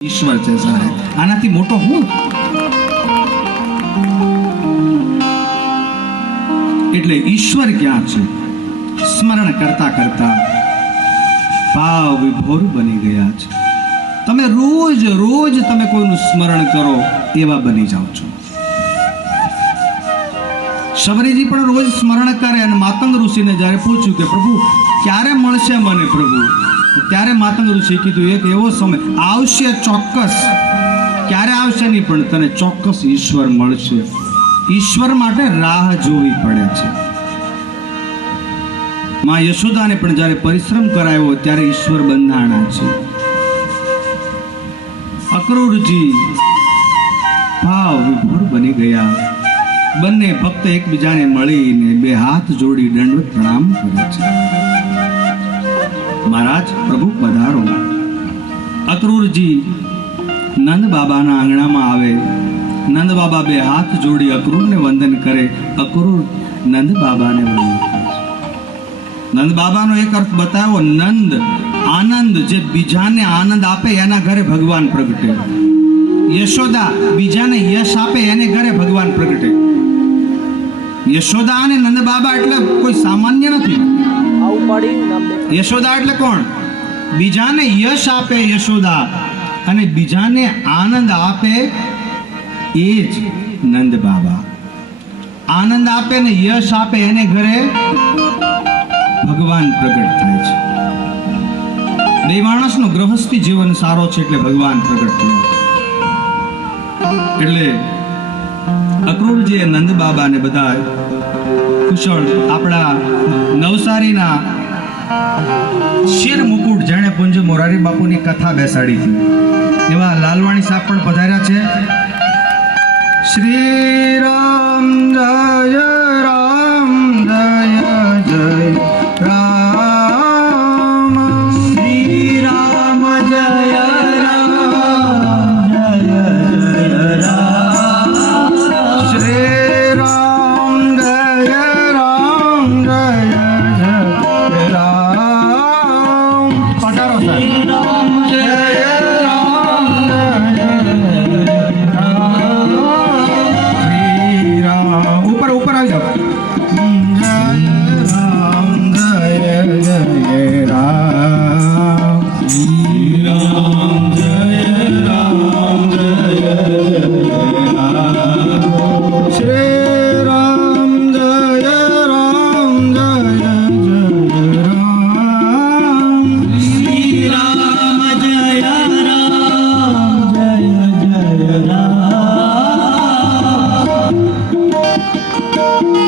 ઈશ્વર છે સાહેબ આનાથી મોટો હું? એટલે ઈશ્વર ક્યાં છે? સ્મરણ કરતા કરતા ભાવ વિભોર બની ગયા છે. તમે રોજ રોજ તમે કોઈનું સ્મરણ કરો એવા બની જાઓ છો. શબરીજી પણ રોજ સ્મરણ કરે અને માતંગ ઋષિને જ્યારે પૂછ્યું કે પ્રભુ, ક્યારે મળશે મને પ્રભુ? ત્યારે માતંગ ઋષિ એક એવો સમય, આવશે ચોક્કસ. ક્યારે આવશે નહીં, પણ તને ચોક્કસ ઈશ્વર મળશે. ઈશ્વર માટે રાહ જોવી પડે છે. માં યશોદાને પણ જ્યારે પરિશ્રમ કરાયો ત્યારે ઈશ્વર બંધાણા છે. અક્રૂરજી ભાવ વિભોર બની ગયા. બંને ભક્ત એકબીજાને મળીને બે હાથ જોડી દંડવત પ્રણામ કરે છે. મહારાજ પ્રભુ પધારો અક્રૂરજી, નંદ બાબાના આંગણામાં આવે. નંદ બાબા બે હાથ જોડી અક્રૂરને વંદન કરે. અક્રૂર નંદ બાબાને વંદન નંદ બાબાનો એક અર્થ બતાવ્યો નંદ, આનંદ જે બીજાને આનંદ આપે એના ઘરે ભગવાન પ્રગટે. યશોદા બીજાને યશ આપે એને ઘરે ભગવાન પ્રગટે. યશોદા અને નંદ બાબા એટલે કોઈ સામાન્ય નથી. યશોદા એટલે કોણ? બીજાને યશ આપે યશોદા અને બીજાને આનંદ આપે એ જ નંદ બાબા. આનંદ આપે ને યશ આપે એને ઘરે ભગવાન પ્રગટ થાય છે. બે માણસનો ગ્રહસ્થી જીવન સારો છે એટલે ભગવાન પ્રગટ થયો. એટલે અક્રૂરજીએ નંદ બાબાને બધા કુશળ આપણા નવસારીના શિર મુકુટ જેણે પુંજ મોરારી બાપુની કથા બેસાડી હતી. એવા લાલવાણી સાહેબ પણ પધાર્યા છે. શ્રી રામ જય શ્રી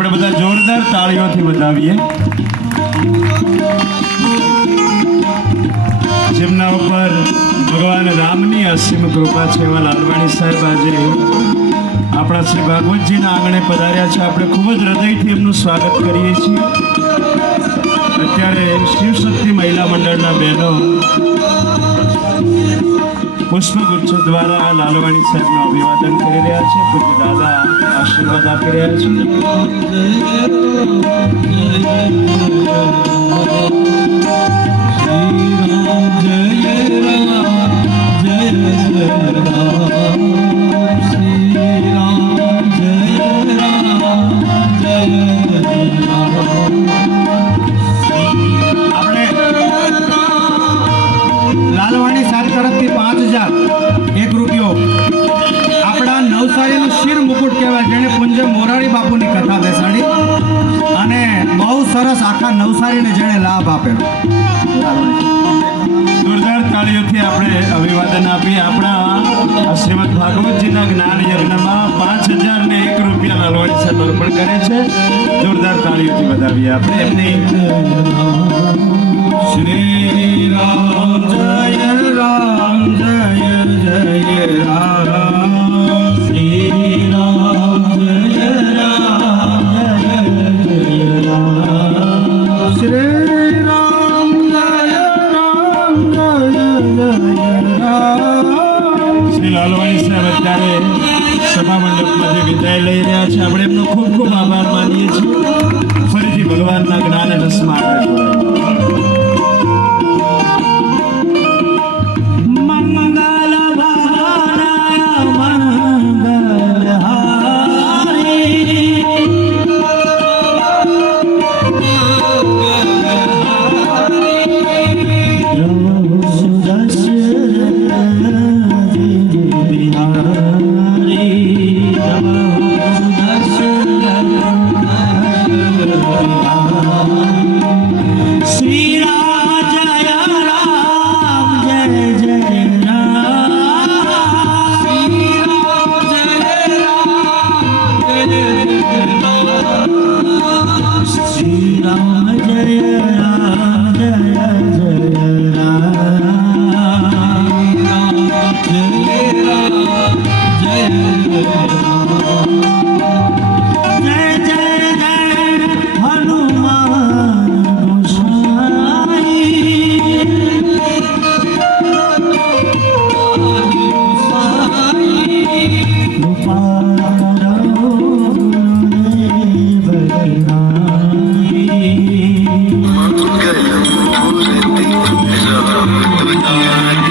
આપણે બધા જોરદાર તાળીઓથી વધાવીએ. જેમના ઉપર ભગવાન રામની અસીમ કૃપા છે, એવા લાલવાણી સાહેબ આજે આપણા શ્રી ભાગવતજીના આંગણે પધાર્યા છે. આપણે ખૂબ જ હૃદયથી એમનું સ્વાગત કરીએ છીએ. અત્યારે શિવશક્તિ મહિલા મંડળના બહેનો પુષ્પગુચ્છ દ્વારા લાલવાણી સાહેબનું અભિવાદન કરી રહ્યા છે. પૂજ્ય દાદા આશીર્વાદ આપી રહ્યા છે. આપણે શિર મુકુટ કહેવાય જેણે જેણે મોરારી બાપુની કથા બેસાડી અને બહુ સરસ આખા નવસારીને જેણે લાભ આપ્યો જોરદાર તાળીઓથી આપણે અભિવાદન આપી આપણા શ્રીમદ ભાગવતજીના જ્ઞાન યજ્ઞમાં પાંચ હજાર ને એક રૂપિયા લાલવાણી સમર્પણ કરે છે. જોરદાર તાળીઓથી વધાવીએ આપણે એમની. શ્રી રામ જય રામ જય જય. સાહેબ અત્યારે સભા મંડપમાંથી વિદાય લઈ રહ્યા છે. આપણે એમનો ખૂબ ખૂબ આભાર માનીએ છીએ. ફરીથી ભગવાનના જ્ઞાન રસમાં આપણે રામ